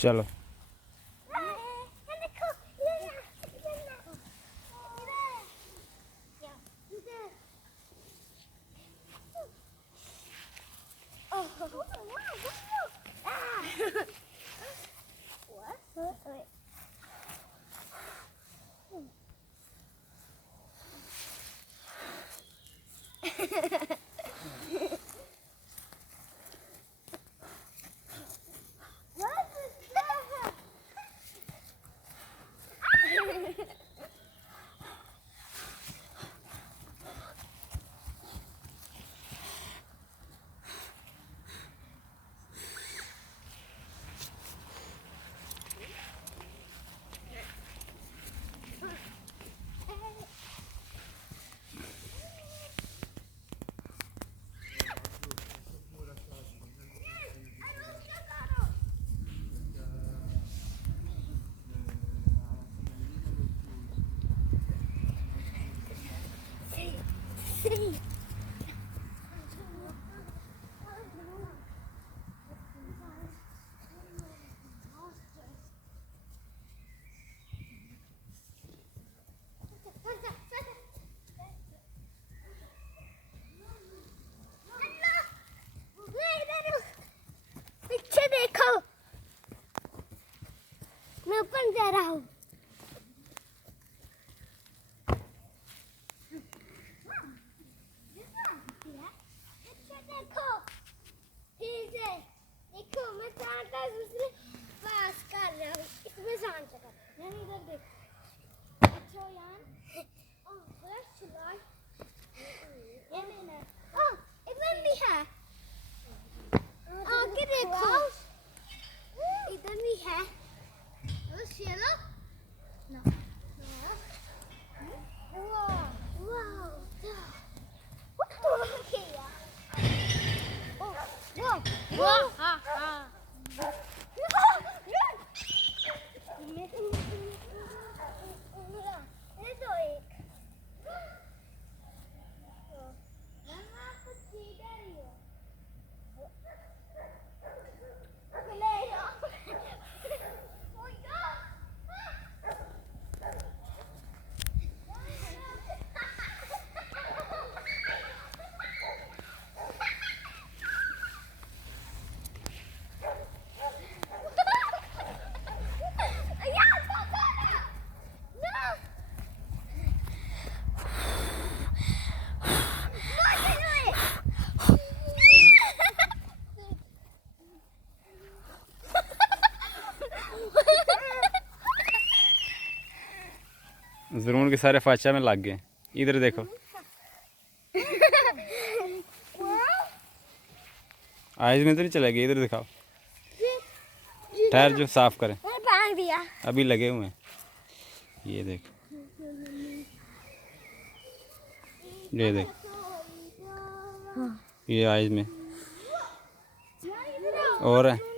चलो पीछे देखो, मैं ऊपर जा रहा हूँ। देखो मैं सांता दूसरे पास कर रहा हूँ, इसमें सांता कर यान इधर देख। अच्छा यान ये मैंने इधर भी है, आगे देखो इधर भी है। चलो ना ज़रूर के सारे फाचा में लग गए। इधर देखो, आइज में तो नहीं चले गए। इधर दिखाओ, ठहर जो साफ करें, अभी लगे हुए हैं। ये देख, ये देख, ये आइज में और है।